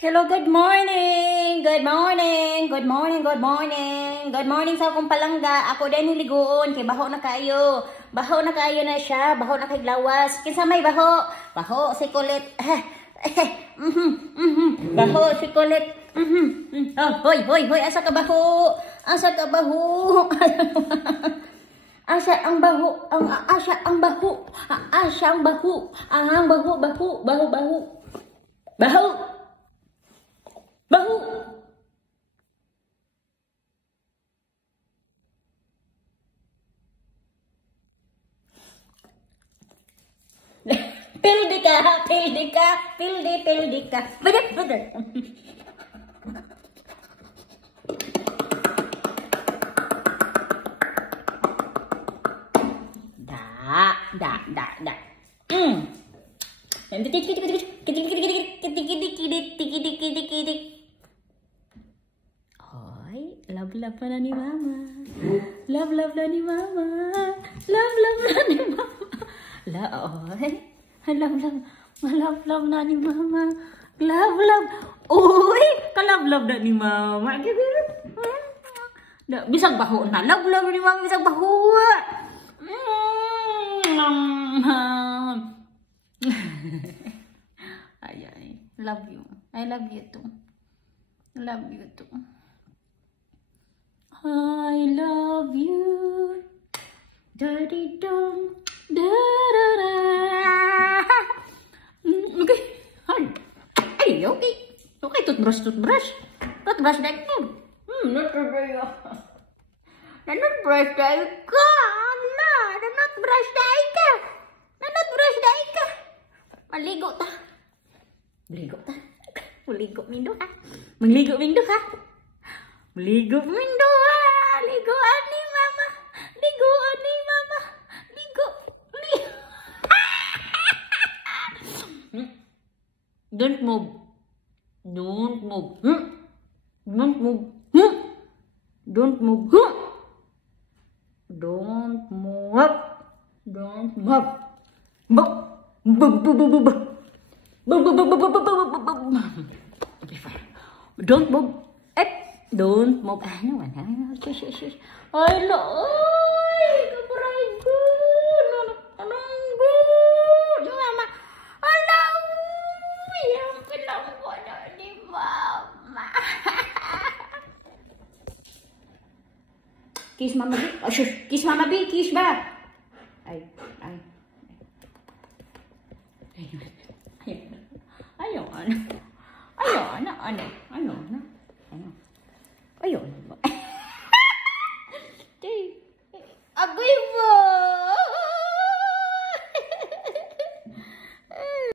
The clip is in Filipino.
Hello, good morning! Good morning! Good morning, good morning! Good morning sa akong palangga. Ako din niligoon, kay baho na kayo. Baho na kayo na siya, baho na kay lawas. Kinsa may baho? Baho, si kulit. Baho, si kulit. Oh, hoy, hoy, hoy, asa ka baho? Asa ka baho? Asa ang baho? Asa ang baho? Asa ang baho? Ang baho, baho, baho, baho. Baho! Bahu. Pildika, pildika, pildika. Bener. Da. Love na ni mama. Love na ni mama. Love na ni mama. Love na ni mama. Love. Uy, ka-love na ni mama. Bisang baho na. Love ni mama, bisang baho. Ay. Love you. I love you too. Love you too. I love you. Daddy dum. Da. Okay. Ay, okay. Okay, toothbrush. Toothbrush na ito. Toothbrush na ito. Toothbrush na ito. Maligo ta. Maligo mindo ha. Maligoan ni mama. Don't move. Don't move. Don't move. Don't move. Ano? Shush. Ay, looy! Kaparay ko! Anong good? Mama! Alaw! Yan pilang ko na ni mama. Kiss mama B. Oh, shush! Kiss mama B. Kiss ba? Ay. Ayaw, ano?